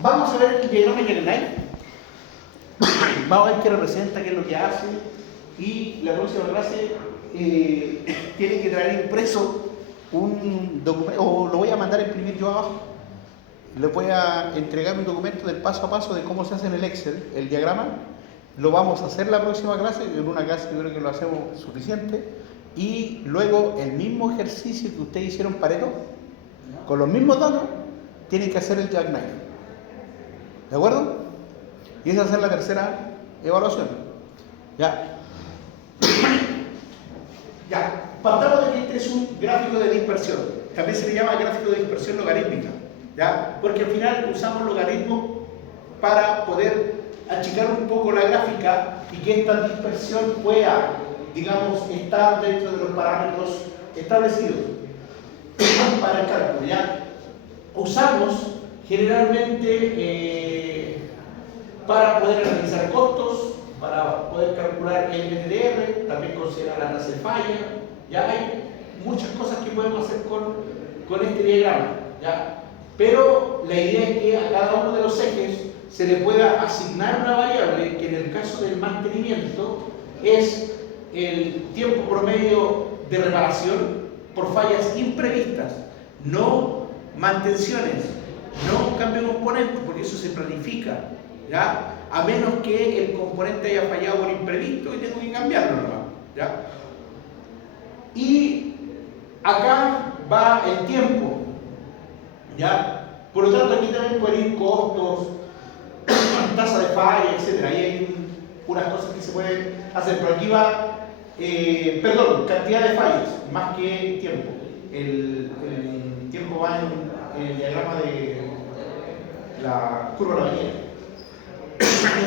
Vamos a ver el diagrama Jack-Knight. Vamos a ver qué representa, qué es lo que hace. Y la próxima clase tiene que traer impreso un documento, o lo voy a mandar a imprimir yo abajo. Les voy a entregar un documento del paso a paso de cómo se hace en el Excel, el diagrama. Lo vamos a hacer la próxima clase, en una clase yo creo que lo hacemos suficiente. Y luego el mismo ejercicio que ustedes hicieron Pareto, con los mismos datos, tienen que hacer el Jack-Knight. ¿De acuerdo? Y esa va a ser la tercera evaluación. Ya. Ya. Partamos de que este es un gráfico de dispersión. También se le llama gráfico de dispersión logarítmica. ¿Ya? Porque al final usamos logaritmos para poder achicar un poco la gráfica y que esta dispersión pueda, digamos, estar dentro de los parámetros establecidos para el cálculo. ¿Ya? Usamos generalmente para poder analizar costos, para poder calcular el MTDR, también considerar la tasa de falla. Ya hay muchas cosas que podemos hacer con este diagrama. ¿Ya? Pero la idea es que a cada uno de los ejes se le pueda asignar una variable que en el caso del mantenimiento es el tiempo promedio de reparación por fallas imprevistas, no mantenciones, no cambio de componentes, porque eso se planifica, ¿ya? A menos que el componente haya fallado por imprevisto y tengo que cambiarlo, ¿no? ¿Ya? Y acá va el tiempo, ¿ya? Por lo tanto, aquí también pueden ir costos, tasa de falla, etc. Ahí hay unas cosas que se pueden hacer, pero aquí va, cantidad de fallas, más que tiempo. El tiempo va en el diagrama de la curva de la avenida.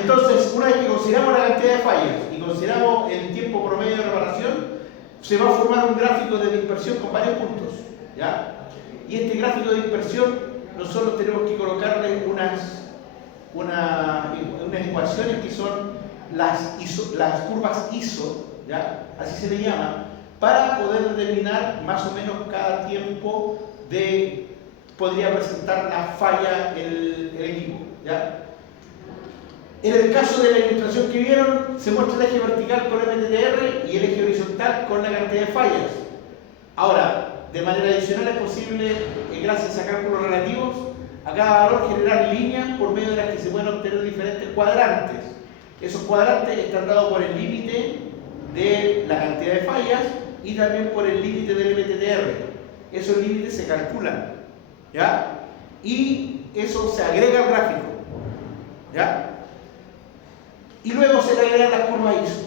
Entonces, una vez que consideramos la cantidad de fallas y consideramos el tiempo promedio de reparación, se va a formar un gráfico de dispersión con varios puntos, ¿ya? Y este gráfico de dispersión, nosotros tenemos que colocarle unas ecuaciones que son las curvas ISO, ¿ya? Así se le llama, para poder determinar más o menos cada tiempo podría presentar la falla el equipo, ¿ya? En el caso de la ilustración que vieron, se muestra el eje vertical con MTTR y el eje horizontal con la cantidad de fallas. Ahora, de manera adicional es posible, gracias a cálculos relativos, a cada valor generar líneas por medio de las que se pueden obtener diferentes cuadrantes. Esos cuadrantes están dados por el límite de la cantidad de fallas y también por el límite del MTTR. Esos límites se calculan, ¿ya? Y eso se agrega al gráfico, ¿ya? Y luego se le agregan las curvas ISO,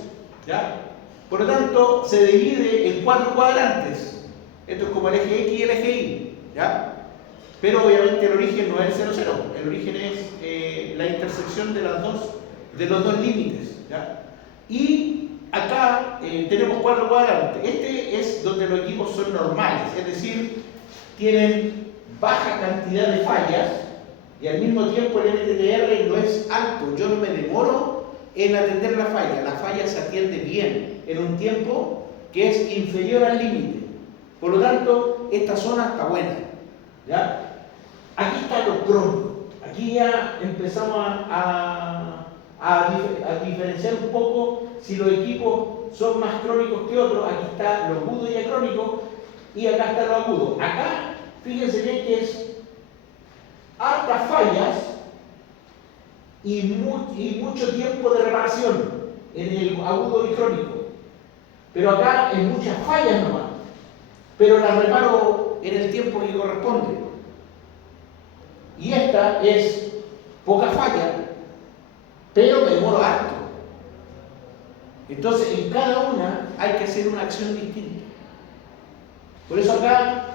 ¿ya? Por lo tanto, se divide en 4 cuadrantes. Esto es como el eje X y el eje Y, ¿ya? Pero obviamente el origen no es el 0, 0. El origen es la intersección de los dos límites, ¿ya? Y acá tenemos 4 cuadrantes. Este es donde los equipos son normales, es decir, tienen baja cantidad de fallas y al mismo tiempo el MTTR no es alto. Yo no me demoro en atender la falla se atiende bien en un tiempo que es inferior al límite. Por lo tanto, esta zona está buena, ¿ya? Aquí está lo crónico. Aquí ya empezamos a diferenciar un poco si los equipos son más crónicos que otros. Aquí está lo agudo y acrónico, y acá está lo agudo. Acá, fíjense bien que es hartas fallas y mucho tiempo de reparación en el agudo y crónico. Pero acá hay muchas fallas nomás, pero las reparo en el tiempo que corresponde. Y esta es poca falla, pero me demoro harto. Entonces, en cada una hay que hacer una acción distinta. Por eso acá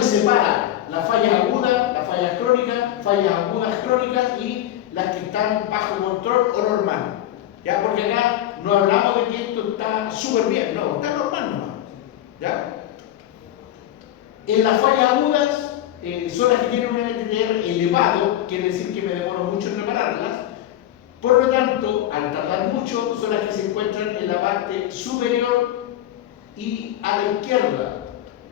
separa las fallas agudas, las fallas crónicas, fallas agudas crónicas y las que están bajo control o normal. ¿Ya? Porque acá no hablamos de que esto está súper bien, no, está normal nomás. ¿Ya? En las fallas agudas son las que tienen un MTTR elevado, quiere decir que me demoro mucho en repararlas. Por lo tanto, al tardar mucho, son las que se encuentran en la parte superior y a la izquierda,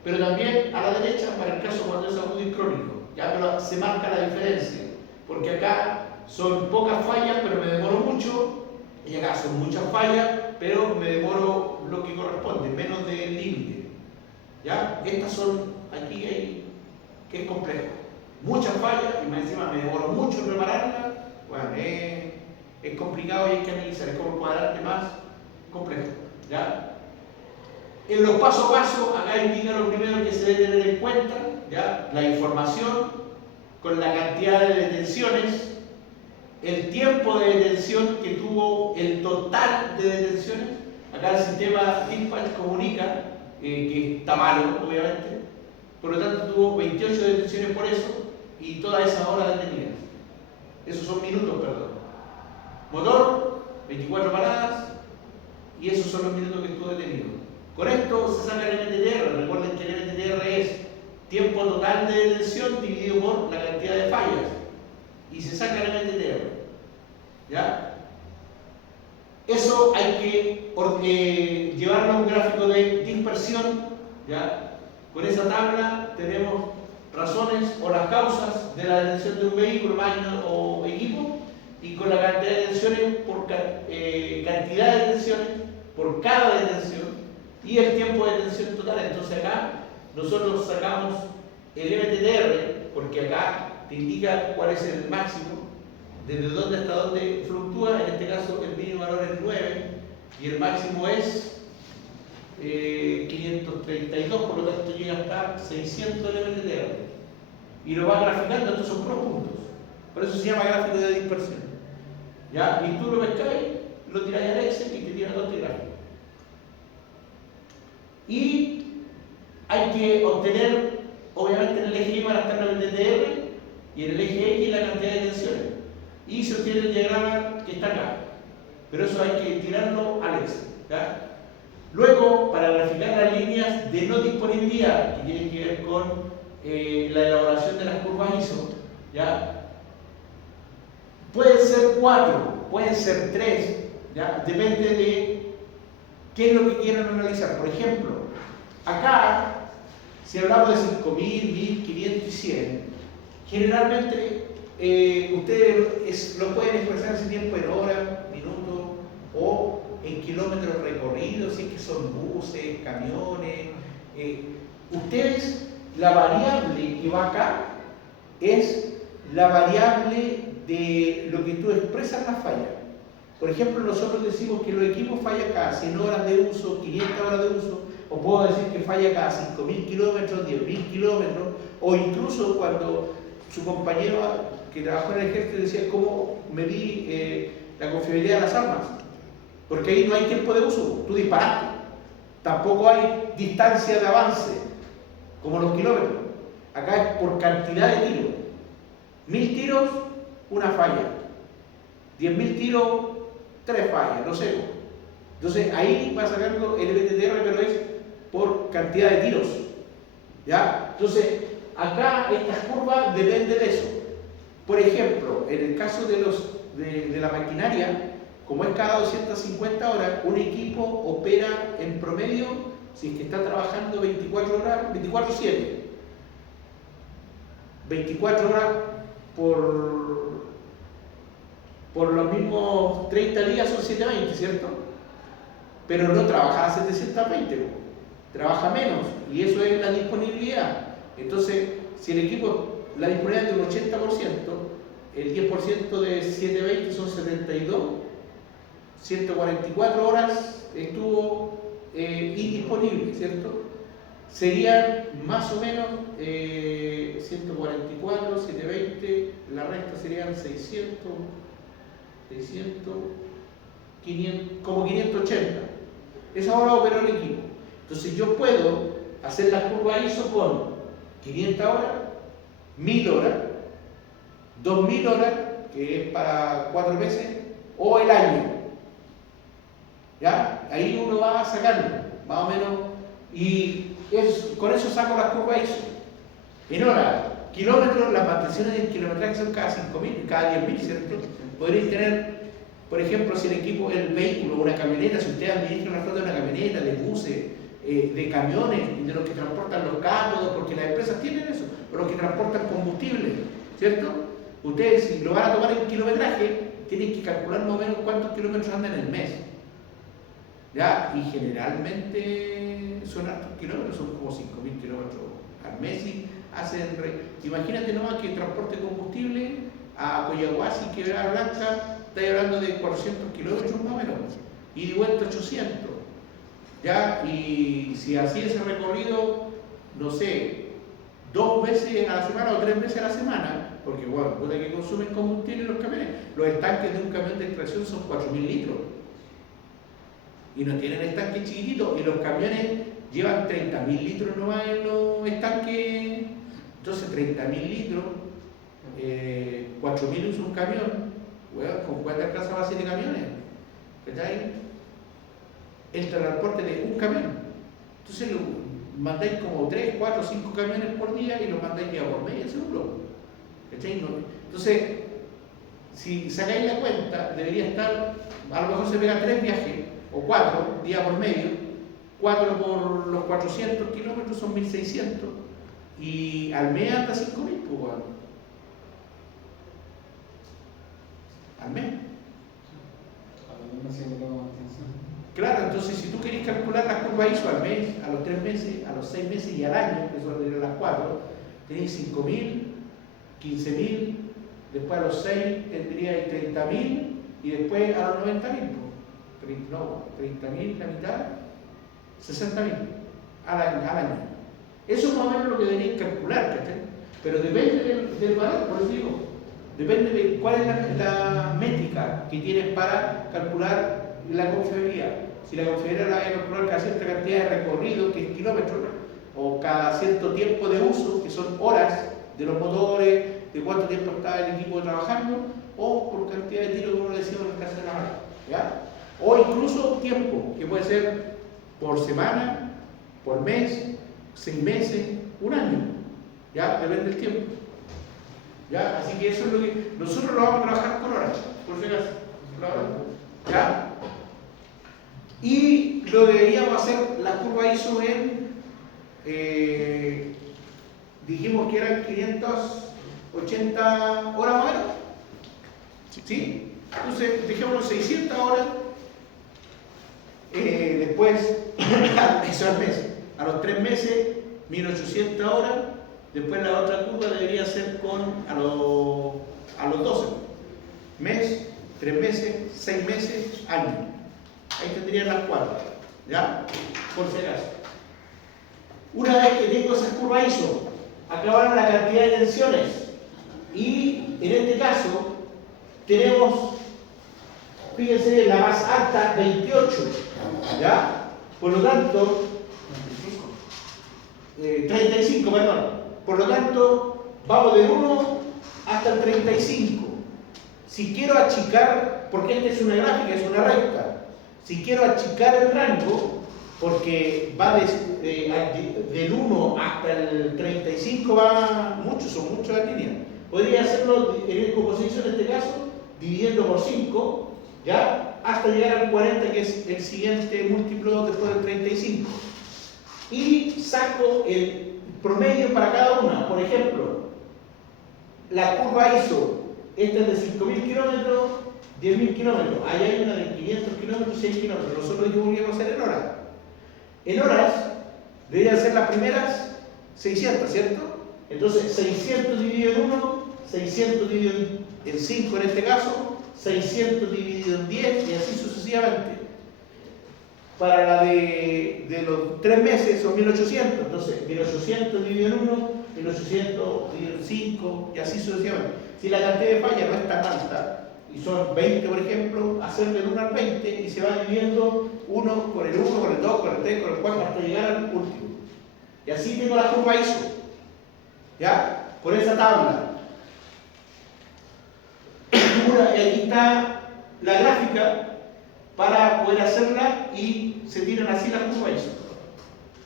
pero también a la derecha para el caso cuando es agudo y crónico. Ya, pero se marca la diferencia. porque acá son pocas fallas, pero me demoro mucho, y acá son muchas fallas, pero me demoro lo que corresponde, menos del límite. ¿Ya? Estas son, aquí hay, que es complejo. Muchas fallas, y más encima me demoro mucho en prepararla. Bueno, es complicado y hay que analizar, es como cuadrante más complejo. ¿Ya? En los paso a paso, acá indica lo primero que se debe tener en cuenta, ¿ya? La información con la cantidad de detenciones, el tiempo de detención que tuvo el total de detenciones. Acá el sistema Dispatch comunica que está malo, obviamente, por lo tanto tuvo 28 detenciones por eso y todas esas horas detenidas. Esos son minutos, perdón. Motor, 24 paradas y esos son los minutos que estuvo detenido. Con esto se saca el MTTR. Recuerden que el MTTR es tiempo total de detención dividido por la cantidad de fallas y se saca el MTTR. ¿Ya? Eso hay que llevarlo a un gráfico de dispersión. ¿Ya? Con esa tabla tenemos razones o las causas de la detención de un vehículo, máquina o equipo, y con la cantidad de detenciones por cantidad de detenciones por cada detención y el tiempo de detención total. Entonces acá nosotros sacamos el MTTR porque acá te indica cuál es el máximo, desde dónde hasta dónde fluctúa. En este caso el mínimo valor es 9 y el máximo es 532, por lo tanto llega hasta 600 el MTTR y lo va graficando. Estos son puros puntos, por eso se llama gráfico de dispersión. ¿Ya? Y tú lo pescáis, lo tiráis al Excel y te tira todo este gráfico. Y hay que obtener, obviamente, en el eje Y van a estar los MTTR y en el eje X la cantidad de detenciones. Y se obtiene el diagrama que está acá. Pero eso hay que tirarlo al Excel. ¿Ya? Luego, para graficar las líneas de no disponibilidad, que tienen que ver con la elaboración de las curvas ISO, ¿ya? Pueden ser 4, pueden ser 3, ¿ya? Depende de qué es lo que quieran analizar. Por ejemplo, acá, si hablamos de 5.000, 1.500 y 100, generalmente ustedes lo pueden expresar ese tiempo en horas, minutos o en kilómetros recorridos, si es que son buses, camiones. Ustedes, la variable que va acá es la variable de lo que tú expresas en la falla. Por ejemplo, nosotros decimos que los equipos fallan cada 100 horas de uso, 500 horas de uso, o puedo decir que falla cada 5.000 kilómetros, 10.000 kilómetros, o incluso cuando su compañero que trabajó en el ejército decía cómo medí la confiabilidad de las armas, porque ahí no hay tiempo de uso, tú disparaste, tampoco hay distancia de avance, como los kilómetros. Acá es por cantidad de tiros. 1.000 tiros, una falla. 10.000 tiros, 3 fallas, no sé. Entonces ahí va sacando el MTTR, pero es por cantidad de tiros. ¿Ya? Entonces, acá estas curvas dependen de eso. Por ejemplo, en el caso de la maquinaria, como es cada 250 horas, un equipo opera en promedio, si es que está trabajando 24 horas, 24/7. 24 horas por los mismos 30 días son 720, ¿cierto? Pero no trabaja a 720, trabaja menos, y eso es la disponibilidad. Entonces, si el equipo, la disponibilidad es de un 80%, el 10% de 720 son 72, 144 horas estuvo indisponible, ¿cierto? Serían más o menos 144, 720, la resta serían 600, 500, como 580. Esa hora operó el equipo. Entonces yo puedo hacer la curva ISO con 500 horas, 1000 horas, 2000 horas, que es para 4 meses, o el año. ¿Ya? Ahí uno va sacando, más o menos, y con eso saco las curvas ISO. En horas, kilómetros, las mantenciones de kilometraje son cada 5.000, cada 10.000, ¿cierto? Podréis tener, por ejemplo, si el equipo, el vehículo, una camioneta, si usted administra una flota de una camioneta, de buses, de camiones, de los que transportan los cátodos, porque las empresas tienen eso, o los que transportan combustible, ¿cierto? Ustedes, si lo van a tomar en kilometraje, tienen que calcular más o menos cuántos kilómetros andan en el mes. ¿Ya? Y generalmente son hartos kilómetros, son como 5.000 kilómetros al mes y hacen... Imagínate nomás que transporte combustible a Coyahuasi, Quebrada Blanca, estáis hablando de 400 kilómetros más o menos, y de vuelta 800. ¿Ya? Y si así ese recorrido, no sé, 2 veces a la semana o 3 veces a la semana, porque bueno, puede que consumen combustible los camiones. Los estanques de un camión de extracción son 4.000 litros. Y no tienen estanques chiquititos, y los camiones llevan 30.000 litros nomás en los estanques. Entonces 30.000 litros, 4.000 usa un camión, bueno, ¿con cuántas clases base de camiones? ¿Cachai? El transporte de un camión. Entonces lo mandáis como 3, 4, 5 camiones por día y los mandáis día por medio, seguro. ¿Cachai? No. Entonces, si sacáis la cuenta, debería estar, a lo mejor se pega 3 viajes, o 4 días por medio, 4 por los 400 kilómetros son 1.600, y al mes hasta 5.000, pues bueno. Al mes. Claro, entonces si tú querés calcular las curvas ISO al mes, a los 3 meses, a los 6 meses y al año, que son las 4, tenéis 5.000, 15.000, después a los 6 tendríais 30.000 y después a los 90.000. No, 30.000 la mitad, 60.000 al año. Eso es más o menos lo que deberían calcular, ¿cachai? Pero depende del valor, por eso digo, depende de cuál es la métrica que tienes para calcular la confiabilidad. Si la confiabilidad la vas a calcular cada cierta cantidad de recorrido, que es kilómetros, o cada cierto tiempo de uso, que son horas de los motores, de cuánto tiempo está el equipo trabajando, o por cantidad de tiros, como lo decíamos en el caso de la hora, ¿ya? O incluso tiempo, que puede ser por semana, por mes, 6 meses, un año, ¿ya? Depende del tiempo, ¿ya? Así que eso es lo que nosotros lo vamos a trabajar con horas, por si acaso, ¿ya? Y lo deberíamos hacer la curva ISO en, dijimos que eran 580 horas más o menos, ¿sí? Entonces dejémoslo 600 horas. Después, eso al mes, a los 3 meses, 1.800 horas. Después la otra curva debería ser a los 12 mes, 3 meses, 6 meses, año. Ahí tendrían las 4, ¿ya? Por si acaso. Una vez que tengo esas curvas ISO, acabaron la cantidad de tensiones, y en este caso tenemos, fíjense, la más alta, 28, ¿ya? Por lo tanto, 35, perdón. Por lo tanto, vamos del 1 hasta el 35. Si quiero achicar, porque esta es una gráfica, es una recta, si quiero achicar el rango, porque va del 1 hasta el 35, son muchas las líneas. Podría hacerlo en composición, en este caso, dividiendo por 5, ¿ya? Hasta llegar al 40, que es el siguiente múltiplo después del 35. Y saco el promedio para cada una. Por ejemplo, la curva ISO, esta es de 5.000 kilómetros, 10.000 kilómetros. Allá hay una de 500 kilómetros, 100 kilómetros. Nosotros dijimos que íbamos a hacer en horas. En horas deberían ser las primeras 600, ¿cierto? Entonces 600 dividido en 1, 600 dividido en 5 en este caso, 600 dividido en 10 y así sucesivamente. Para la de los 3 meses son 1.800, entonces 1.800 dividido en 1, 1.800 dividido en 5 y así sucesivamente. Si la cantidad de falla no es tan alta, y son 20 por ejemplo, hacerle el 1 al 20 y se va dividiendo 1 con el 1, con el 2, con el 3, con el 4 hasta llegar al último. Y así tengo la curva ISO, ¿ya? Por esa tabla. Y ahí está la gráfica para poder hacerla y se tiran así las curvas ISO.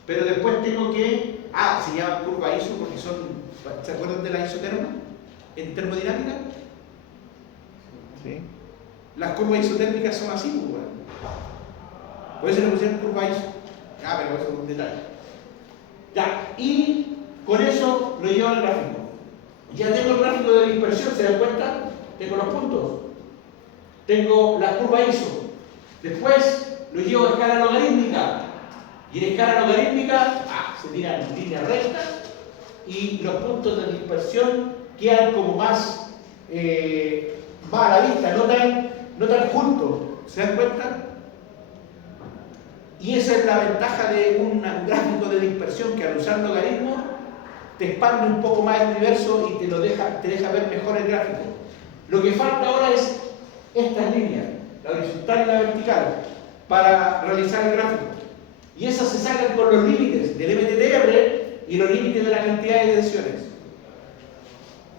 Pero después tengo que... se llama curva ISO porque son... ¿Se acuerdan de la isoterma? En termodinámica. Sí. Las curvas isotérmicas son así, pues, bueno. Por eso le pusieron curva ISO. Pero eso es un detalle. Ya, y con eso lo llevo al gráfico. Ya tengo el gráfico de dispersión, ¿se dan cuenta? Tengo los puntos. Tengo la curva ISO. Después lo llevo a escala logarítmica. Y en escala logarítmica se tiran en línea recta y los puntos de dispersión quedan como más a la vista, no tan juntos. ¿Se dan cuenta? Y esa es la ventaja de un gráfico de dispersión, que al usar logaritmos te expande un poco más el universo y te deja ver mejor el gráfico. Lo que falta ahora es estas líneas, la horizontal y la vertical, para realizar el gráfico. Y esas se sacan con los límites del MTTR y los límites de la cantidad de detenciones.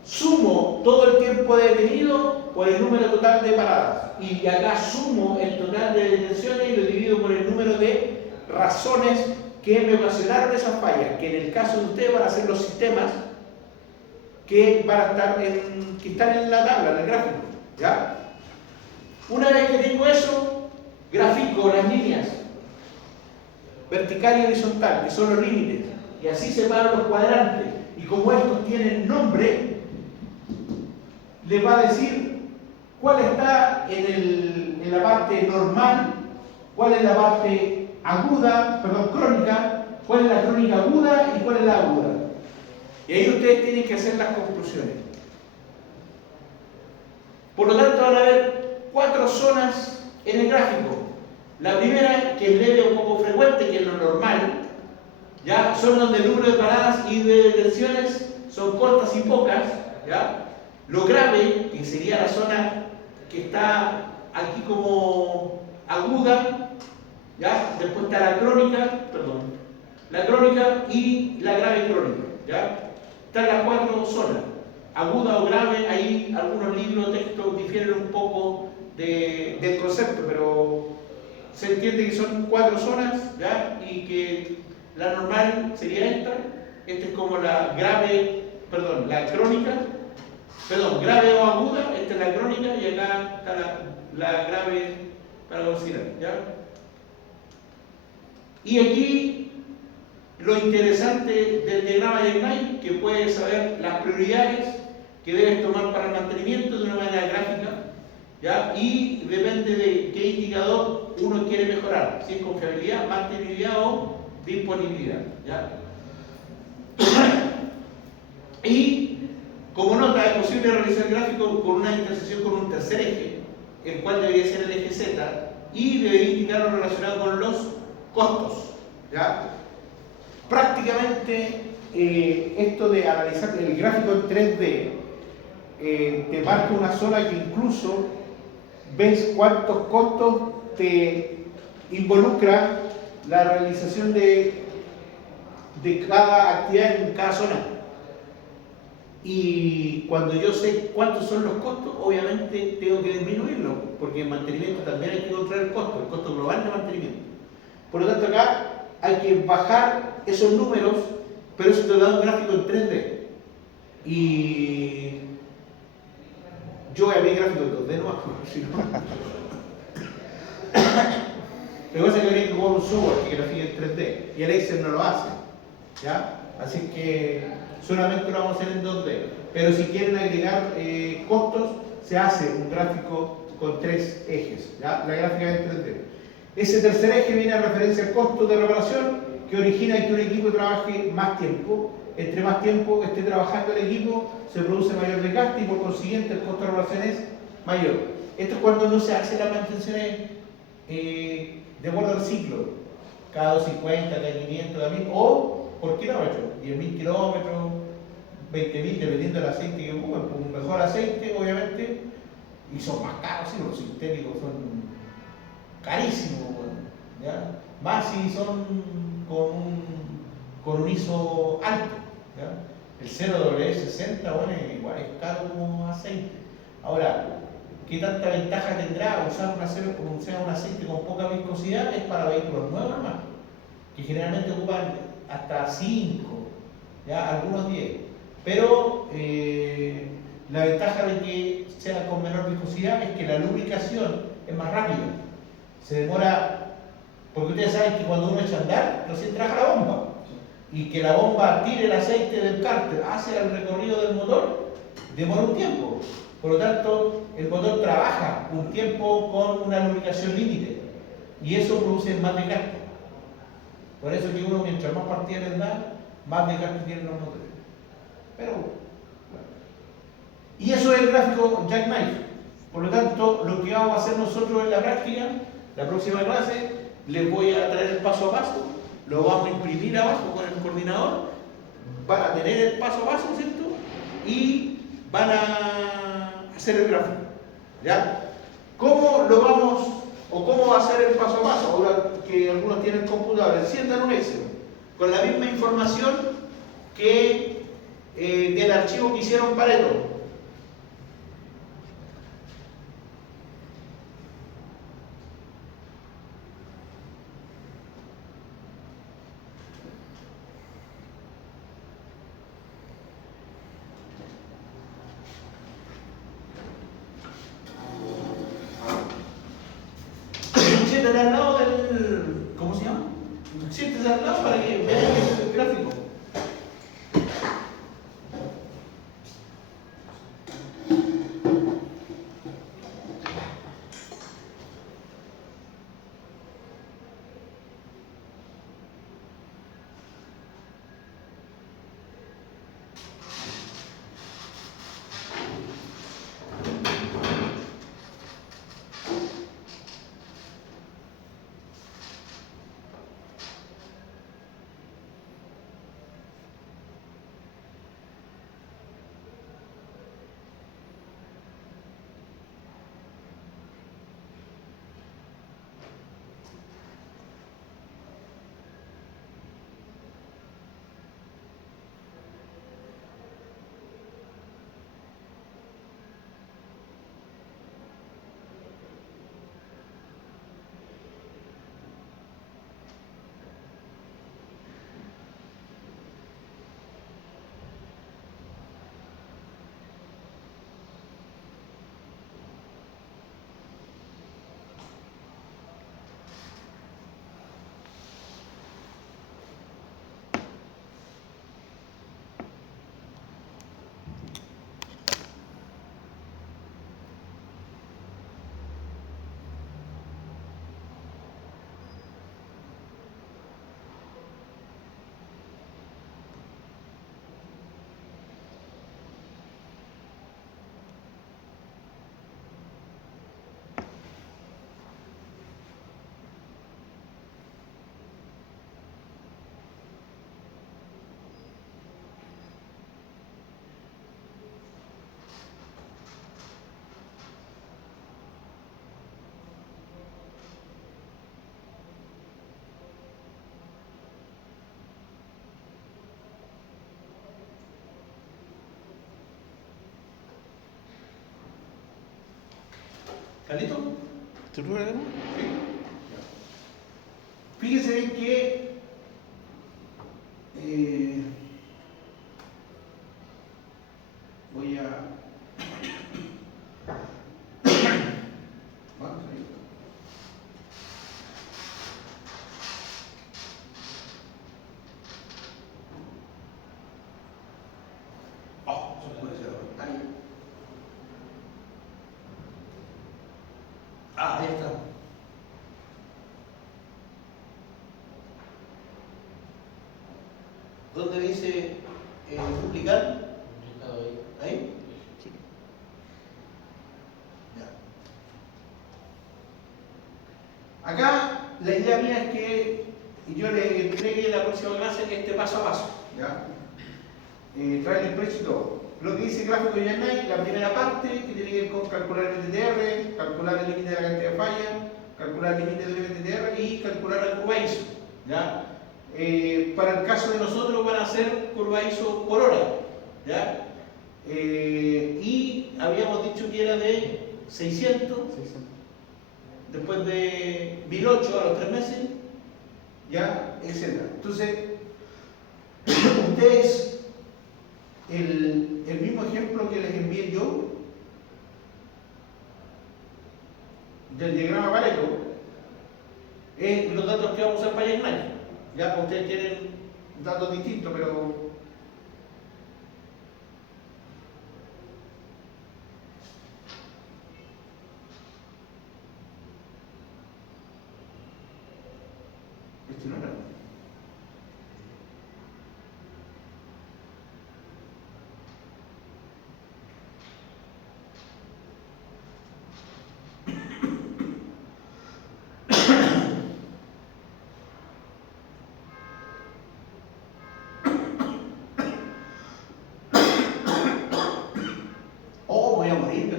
Sumo todo el tiempo detenido por el número total de paradas. Y acá sumo el total de detenciones y lo divido por el número de razones que me ocasionaron esas fallas, que en el caso de ustedes van a ser los sistemas que están en la tabla, en el gráfico. ¿Ya? Una vez que tengo eso, grafico las líneas vertical y horizontal, que son los límites, y así separo los cuadrantes. Y como estos tienen nombre, les va a decir cuál está en la parte normal, cuál es la parte aguda, crónica, cuál es la crónica aguda y cuál es la aguda. Y ahí ustedes tienen que hacer las conclusiones. Por lo tanto, van a haber 4 zonas en el gráfico. La primera, que es leve o poco frecuente, que es lo normal, ¿ya? Son donde el número de paradas y de detenciones son cortas y pocas, ¿ya? Lo grave, que sería la zona que está aquí como aguda, ¿ya? Después está la crónica y la grave crónica, ¿ya? Están las 4 zonas, aguda o grave. Ahí algunos libros, textos difieren un poco del concepto, pero se entiende que son 4 zonas, ¿ya? Y que la normal sería esta es como la grave, la crónica, grave o aguda, esta es la crónica y acá está la grave para considerar, ¿ya? Y aquí lo interesante del diagrama de Knight, que puedes saber las prioridades que debes tomar para el mantenimiento de una manera gráfica, ¿ya? Y depende de qué indicador uno quiere mejorar, si es confiabilidad, mantenibilidad o disponibilidad, ¿ya? Y como nota, es posible realizar el gráfico con una intersección con un tercer eje, el cual debería ser el eje Z, y debería indicar lo relacionado con los costos, ¿ya? Prácticamente esto de analizar el gráfico en 3D te marca una zona que incluso ves cuántos costos te involucra la realización de cada actividad en cada zona. Y cuando yo sé cuántos son los costos, obviamente tengo que disminuirlo, porque en mantenimiento también hay que encontrar el costo global de mantenimiento. Por lo tanto, acá hay que bajar esos números, pero eso te da un gráfico en 3D. Y yo voy a ver gráfico en 2D, no, si no. Lo que pasa es que habría que jugar un software que grafique en 3D y el Excel no lo hace, ¿ya? Así que solamente lo vamos a hacer en 2D. Pero si quieren agregar costos, se hace un gráfico con 3 ejes, ¿ya? La gráfica es en 3D. Ese tercer eje viene a referencia al costo de reparación, que origina que un equipo trabaje más tiempo. Entre más tiempo esté trabajando el equipo, se produce mayor desgaste y por consiguiente el costo de reparación es mayor. Esto es cuando no se hace las mantenciones de acuerdo al ciclo, cada 250, cada 500, cada 1000, o por kilómetro, 10.000 kilómetros, 20.000, dependiendo del aceite que ocupen. Un mejor aceite, obviamente, y son más caros, sí, los sintéticos son carísimos, ¿ya? Más si son con un ISO alto, ¿ya? El 0W60, bueno, igual es caro como aceite. Ahora, ¿qué tanta ventaja tendrá usar un aceite con poca viscosidad? Es para vehículos nuevos nomás, que generalmente ocupan hasta 5, ¿ya? Algunos 10. Pero la ventaja de que sea con menor viscosidad es que la lubricación es más rápida. Se demora, porque ustedes saben que cuando uno echa a andar, recién trabaja la bomba. y que la bomba tire el aceite del cárter hacia el recorrido del motor, demora un tiempo. Por lo tanto, el motor trabaja un tiempo con una lubricación límite y eso produce más desgaste. Por eso que uno, mientras más partidas les da, más desgaste tienen los motores. Pero, bueno. Y eso es el gráfico Jackknife. Por lo tanto, lo que vamos a hacer nosotros en la práctica, la próxima clase, les voy a traer el paso a paso, lo vamos a imprimir abajo con el coordinador, van a tener el paso a paso, ¿cierto? Y van a hacer el gráfico, ¿ya? ¿Cómo lo vamos, o cómo va a ser el paso a paso? Ahora que algunos tienen computador, enciendan un Excel, con la misma información que del archivo que hicieron Pareto. Siéntate al lado del... ¿cómo se llama? Siéntese al lado para que vean el gráfico. ¿Está listo? ¿Tú lo harás? Sí. Fíjese que voy a... Vamos ahí. Oh, se puede ser la pantalla. Ah, ahí está. ¿Dónde dice duplicar? ¿Ahí? Sí. Ya. Acá la idea mía es que yo le entregue la próxima clase este paso a paso. ¿Ya? Trae el precio y todo. Lo que dice el gráfico de Jackknife, la primera parte, que tiene que ver con calcular el MTTR, calcular el límite de la cantidad de falla, calcular el límite del MTTR y calcular la curva ISO. ¿Ya? Para el caso de nosotros van a ser curva ISO por hora. ¿Ya? Y habíamos dicho que era de 600, después de 1008 a los 3 meses, ¿ya? Etc. Entonces, ustedes, el mismo ejemplo que les envié yo, del diagrama Pareto, es los datos que vamos a usar para Jackknife. Ya ustedes tienen datos distintos, pero este no era. Oh, voy a morir.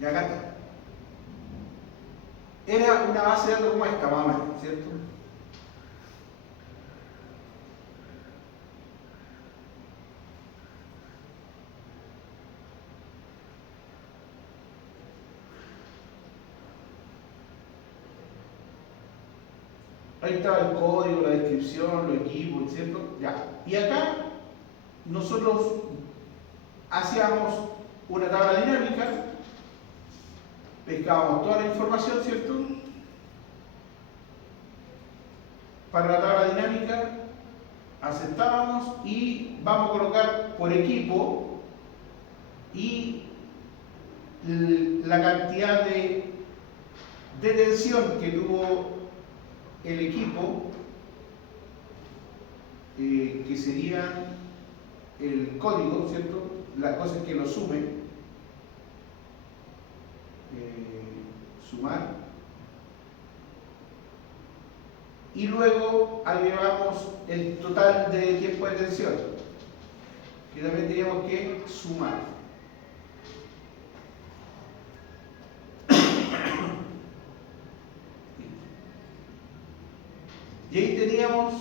Y acá está. Era una base de datos como esta, más o menos, ¿cierto? Ahí estaba el código, la descripción, los equipos, ¿cierto? Ya. Y acá nosotros hacíamos una tabla dinámica, pescábamos toda la información, ¿cierto? Para la tabla dinámica aceptábamos y vamos a colocar por equipo y la cantidad de detención que tuvo el equipo, que sería el código, ¿cierto? La cosa es que lo sume, sumar, y luego agregamos el total de tiempo de detención, que también teníamos que sumar. Y ahí teníamos,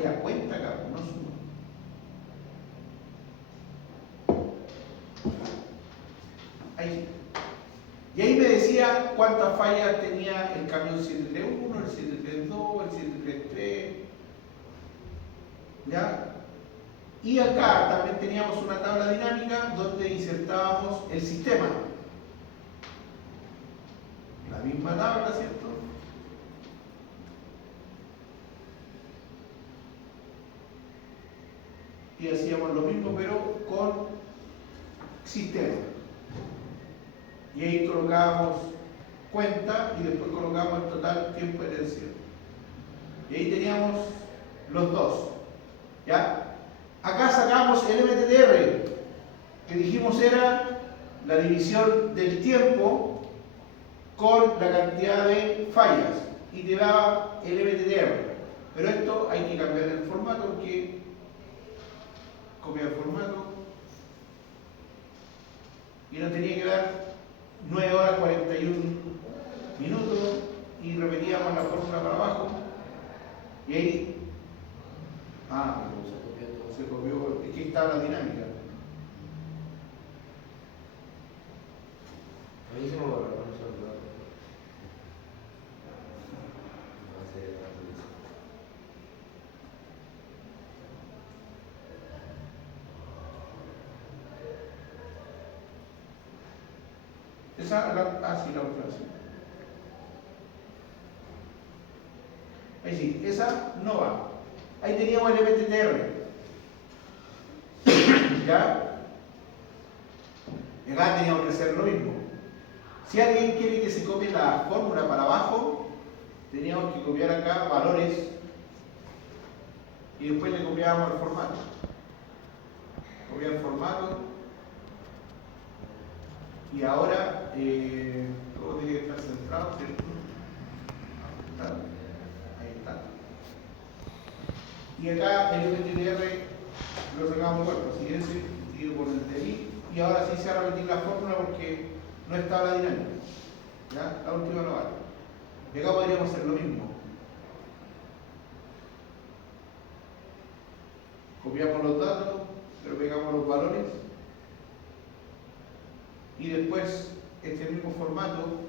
era cuenta acá, no suma. Ahí. Y ahí me decía cuántas fallas tenía el camión 731, el 732, el 733, ¿ya? Y acá también teníamos una tabla dinámica donde insertábamos el sistema. La misma tabla, ¿cierto? Y hacíamos lo mismo, pero con sistema. Y ahí colocábamos cuenta y después colocábamos el total tiempo de detención. Y ahí teníamos los dos. ¿Ya? Acá sacamos el MTTR, que dijimos era la división del tiempo con la cantidad de fallas, y te daba el MTTR. Pero esto hay que cambiar el formato, porque copiar formato y nos tenía que dar 9 horas 41 minutos, y repetíamos la fórmula para abajo, y ahí se copió, es que estaba la dinámica. Ahí se me borró, no se olvidó. Esa, sí, la otra, sí. Ahí sí, esa no va. Ahí teníamos el MTTR. ¿Ya? Y acá teníamos que hacer lo mismo. Si alguien quiere que se copie la fórmula para abajo, teníamos que copiar acá valores y después le copiábamos el formato. Copiar el formato. Y ahora todo tiene que estar centrado, ¿cierto? Ahí está. Y acá el MTTR lo sacamos cuerpo, así que ese dividido por el TI. Y ahora sí se va a repetir la fórmula porque no está la dinámica. ¿Ya? La última no vale. Y acá podríamos hacer lo mismo. copiamos los datos, pero pegamos los valores y después este mismo formato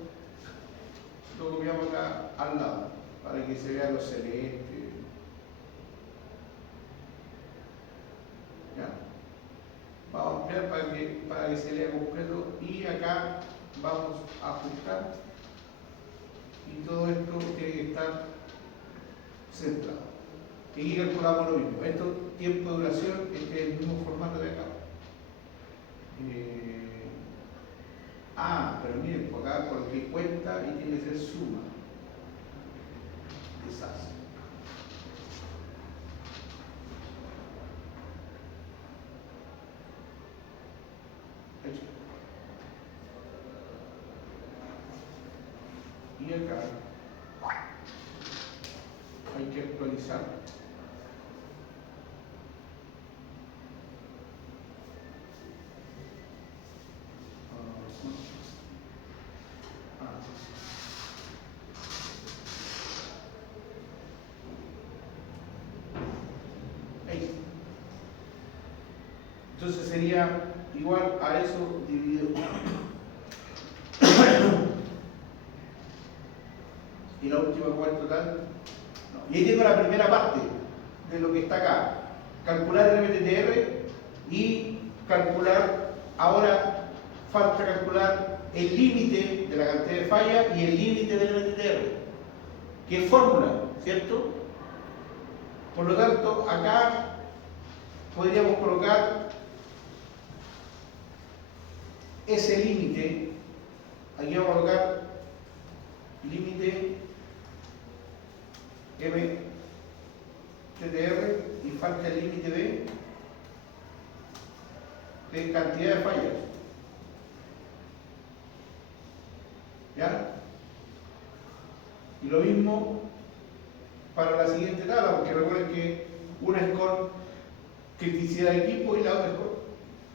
lo copiamos acá al lado para que se vean los celestes. ¿Ya? Vamos a ampliar para que se lea completo y acá vamos a ajustar y todo esto tiene que estar centrado. Y aquí calculamos lo mismo. Esto, tiempo de duración, este es el mismo formato de acá. Pero miren, por acá coloqué cuenta y tiene que ser suma. Deshace. Hecho. Y acá hay que actualizar. Ahí. Entonces sería igual a eso dividido. Y la última cuál total. No. Y ahí tengo la primera parte de lo que está acá. Calcular el MTTR y calcular, ahora falta calcular el límite de la cantidad de falla y el límite del MTTR, que es fórmula, ¿cierto? Por lo tanto, acá podríamos colocar ese límite. Aquí vamos a colocar límite MTTR y falta el límite de cantidad de fallas. ¿Ya? Y lo mismo para la siguiente tabla, porque recuerden que una es con criticidad de equipo y la otra es con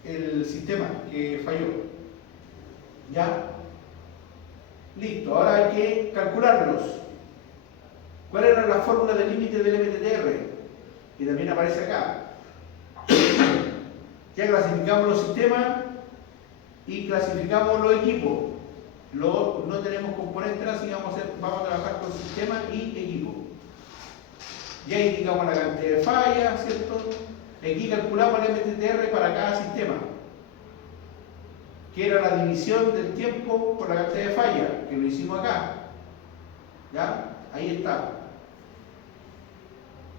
el sistema que falló. ¿Ya? Listo, ahora hay que calcularlos. ¿Cuál era la fórmula del límite del MTTR? Que también aparece acá. Ya clasificamos los sistemas y clasificamos los equipos. No tenemos componentes, así que vamos a trabajar con sistema y equipo. Ya indicamos la cantidad de fallas, ¿cierto? Aquí calculamos el MTTR para cada sistema, que era la división del tiempo por la cantidad de fallas, que lo hicimos acá. ¿Ya? Ahí está.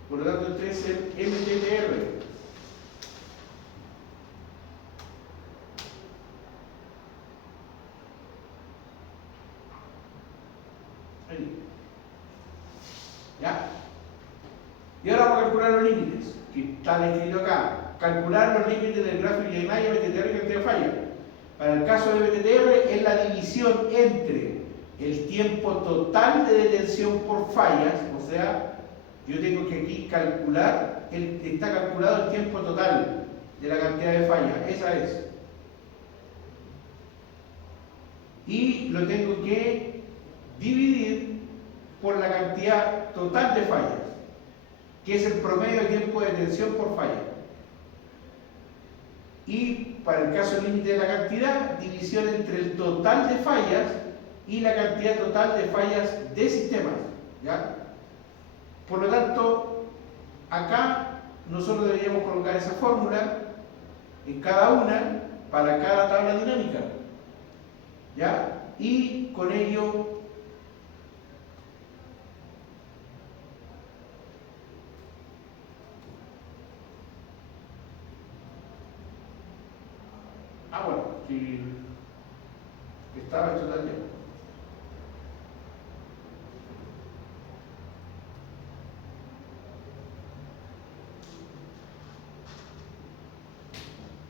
Por lo tanto, este es el MTTR. Ahí. ¿Ya? Y ahora vamos a calcular los límites, que están escritos acá. Calcular los límites del gráfico de Maya, MTTR y cantidad de falla. Para el caso de MTTR es la división entre el tiempo total de detención por fallas, o sea, yo tengo que aquí calcular, está calculado el tiempo total de la cantidad de fallas, esa es. Y lo tengo que dividir por la cantidad total de fallas, que es el promedio de tiempo de detención por falla. Y para el caso límite de la cantidad, división entre el total de fallas y la cantidad total de fallas de sistemas. ¿Ya? Por lo tanto, acá nosotros deberíamos colocar esa fórmula en cada una para cada tabla dinámica. ¿Ya? Y con ello bueno, si estaba hecho también.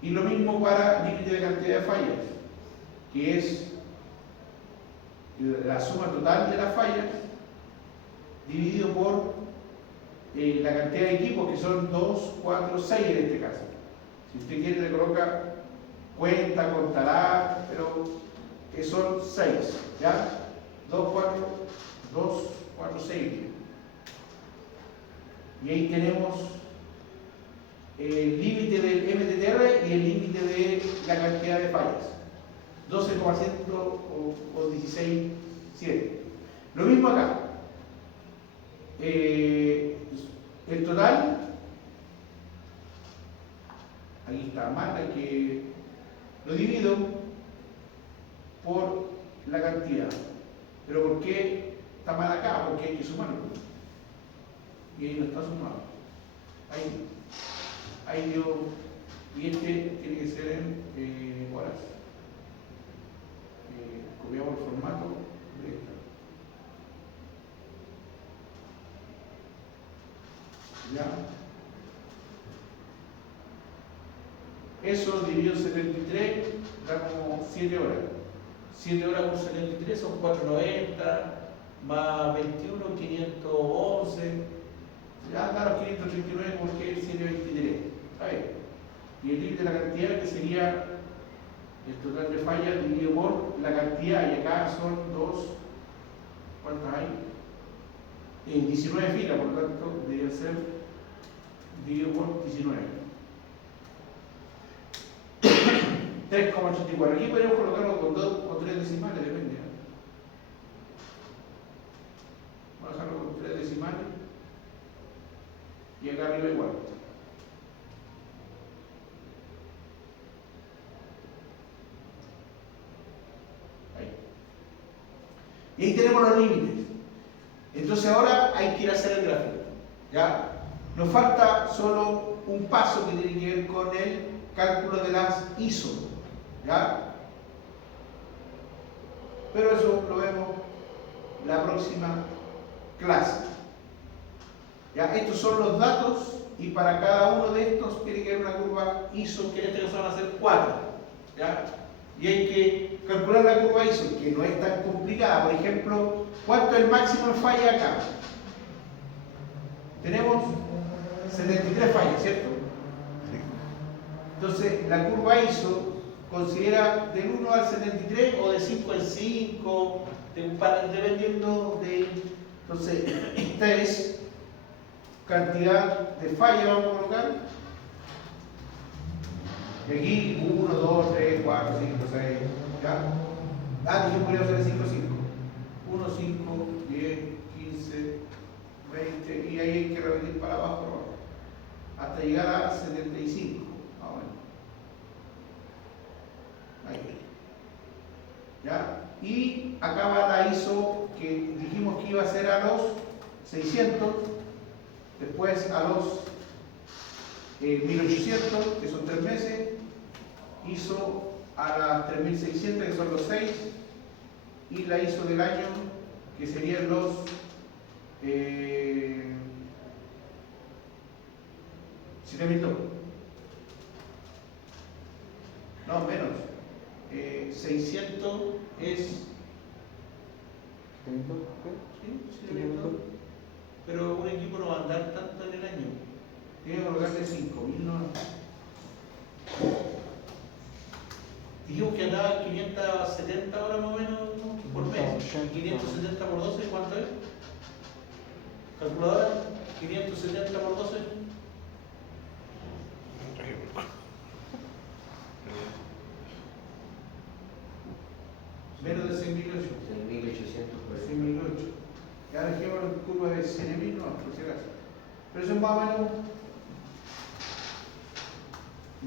Y lo mismo para límite de cantidad de fallas, que es la suma total de las fallas dividido por la cantidad de equipos, que son 2, 4, 6 en este caso. Si usted quiere le coloca cuenta, contará, pero que son 6, ¿ya? 2, 4, 6. Y ahí tenemos el límite del MTTR y el límite de la cantidad de fallas. 12,7 o 16,7. Lo mismo acá. El total, aquí está mal, hay que lo divido por la cantidad. Pero ¿por qué está mal acá? Porque hay que sumarlo. Y ahí no está sumado. Ahí dio. Y este tiene que ser en horas. Copiamos el formato de esta. ¿Ya? Eso dividido en 73 da como 7 horas. 7 horas por 73 son 490 más 21, 511. Ya da los 539 porque es 723. Está bien. Y el límite de la cantidad que sería el total de fallas dividido por la cantidad, y acá son dos, ¿cuántas hay? 19 filas, por lo tanto debería ser dividido por 19. 3,84. Aquí podríamos colocarlo con 2 o 3 decimales, depende. Vamos a dejarlo con 3 decimales y acá arriba igual. Y ahí tenemos los límites. Entonces ahora hay que ir a hacer el gráfico. ¿Ya? Nos falta solo un paso que tiene que ver con el cálculo de las ISO. ¿Ya? Pero eso lo vemos la próxima clase. ¿Ya? Estos son los datos y para cada uno de estos tiene que haber una curva ISO, que en este caso van a ser 4. ¿Ya? Y hay que calcular la curva ISO, que no es tan complicada. Por ejemplo, ¿cuánto es el máximo de falla acá? Tenemos 73 fallas, ¿cierto? Entonces, la curva ISO considera del 1 al 73 o de 5 en 5, dependiendo de... Entonces, esta es cantidad de fallas, vamos a colocar. Y aquí 1, 2, 3, 4, 5, 6, ¿ya? Dijimos que podría ser 5, 5. 1, 5, 10, 15, 20, y ahí hay que repetir para abajo, hasta llegar a 75. Ahí. ¿Ya? Y acá va la ISO que dijimos que iba a ser a los 600, después a los 1800, que son 3 meses, ISO a las 3600, que son los 6, y la ISO del año, que serían los 7002. No, menos. 600 es... ¿Sí? 700. Pero un equipo no va a andar tanto en el año. Tiene que colocarle 5000, no. Dijimos que andaba 570 horas más o menos por mes. 570 por 12, ¿cuánto es? Calculadora, 570 por 12. Menos de 6.800. 6.800. 6.800. Y ahora dejemos la curva de 100.000, no, por si acaso. Pero eso es más o menos.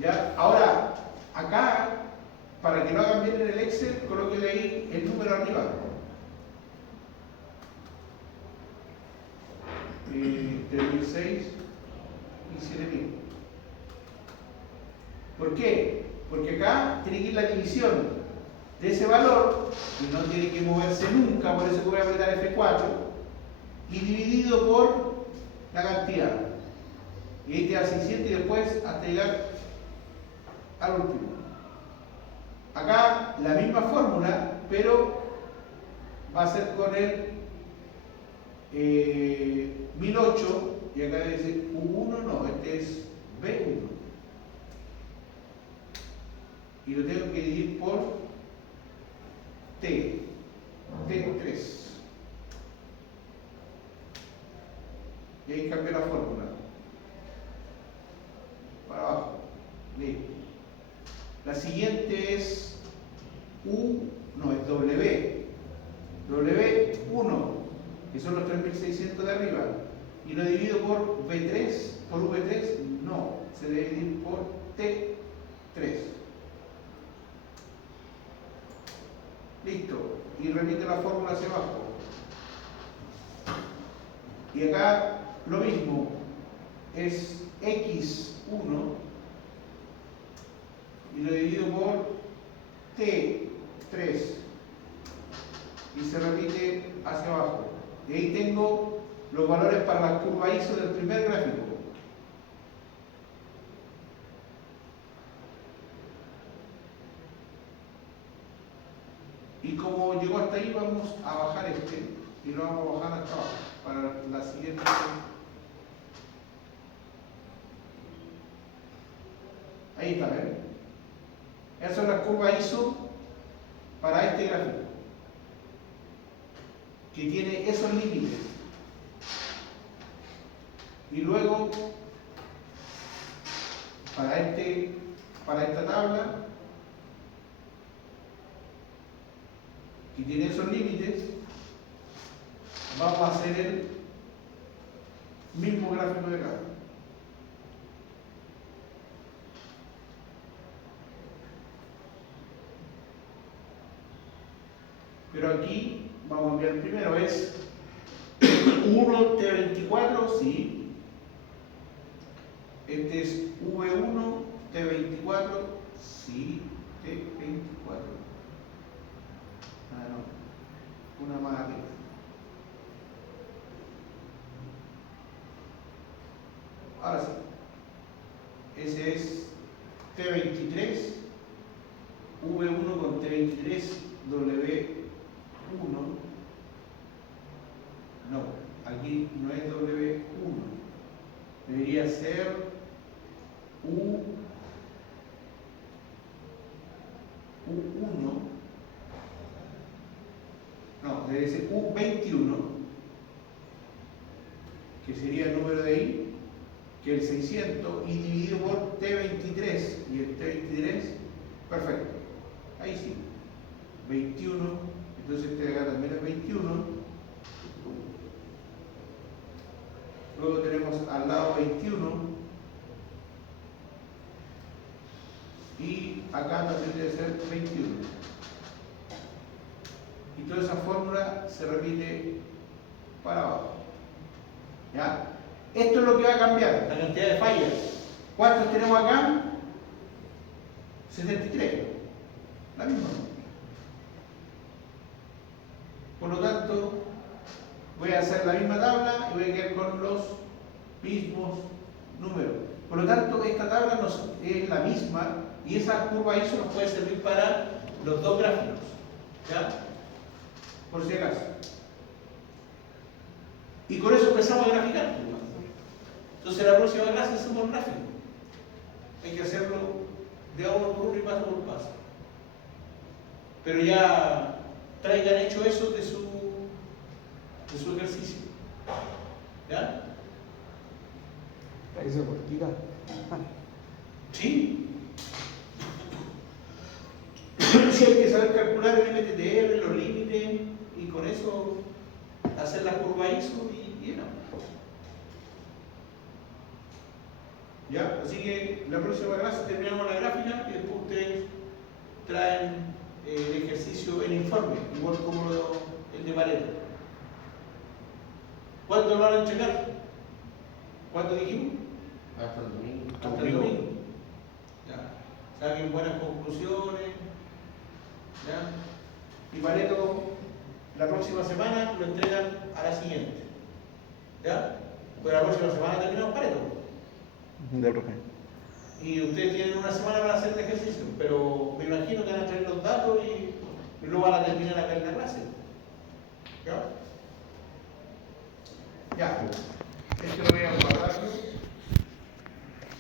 ¿Ya? Ahora, acá, para que lo hagan bien en el Excel, colóquenle ahí el número arriba. 3.006 y 7.000. ¿Por qué? Porque acá tiene que ir la división de ese valor, y no tiene que moverse nunca, por eso voy a apretar F4, y dividido por la cantidad. Y ahí te da 600 y después hasta llegar al último. Acá la misma fórmula, pero va a ser con el 1008, y acá debe ser U1, no, este es B1. Y lo tengo que dividir por T3. Y ahí cambia la fórmula. La siguiente es es W. W1, que son los 3600 de arriba. Y lo divido por V3, por V3, no, se debe dividir por T3. Listo. Y repite la fórmula hacia abajo. Y acá lo mismo, es X1 y lo divido por T3 y se repite hacia abajo. Y ahí tengo los valores para la curva ISO del primer gráfico. Y como llegó hasta ahí, vamos a bajar este y lo vamos a bajar hasta abajo para la siguiente. Ahí está, ¿ven? Esas son las curvas ISO para este gráfico, que tiene esos límites. Y luego, para esta tabla, que tiene esos límites, vamos a hacer el mismo gráfico de acá. Pero aquí vamos a enviar primero, es 1 T24, sí. Este es V1 T24, sí, T24. Ah, no, una más arriba. Ahora sí, ese es T23, V1 con T23, W1. No, aquí no es W1, debería ser U1, no, debe ser U21, que sería el número de ahí, que es el 600, y dividido por T23, y el T23, perfecto, ahí sí, 21, entonces este de acá también es 21. Luego tenemos al lado 21 y acá también debe ser 21. Y toda esa fórmula se repite para abajo. ¿Ya? Esto es lo que va a cambiar, la cantidad de fallas. ¿Cuántos tenemos acá? 73. La misma. Por lo tanto, voy a hacer la misma tabla y voy a quedar con los mismos números. Por lo tanto, esta tabla es la misma y esa curva ISO nos puede servir para los dos gráficos. ¿Ya? Por si acaso. Y con eso empezamos a graficar. Entonces, la próxima clase hacemos el gráfico. Hay que hacerlo de uno por uno y paso por paso. Pero ya traigan hecho eso de su ejercicio. ¿Ya? ¿Eso por giga? Sí. Sí, hay que saber calcular el MTTR, los límites, y con eso hacer la curva ISO y era. ¿Ya? Así que la próxima clase terminamos la gráfica y después ustedes traen el ejercicio, el informe, igual como el de Pareto. ¿Cuándo lo van a entregar? ¿Cuándo dijimos? Hasta el domingo. Hasta el domingo. Ya. Saquen buenas conclusiones. ¿Ya? Y Pareto, la próxima semana lo entregan a la siguiente. ¿Ya? Pues la próxima semana terminamos Pareto. De profe. Y ustedes tienen una semana para hacer el ejercicio, pero me imagino que van a traer los datos y luego van a terminar acá en la clase. ¿Ya? Ya.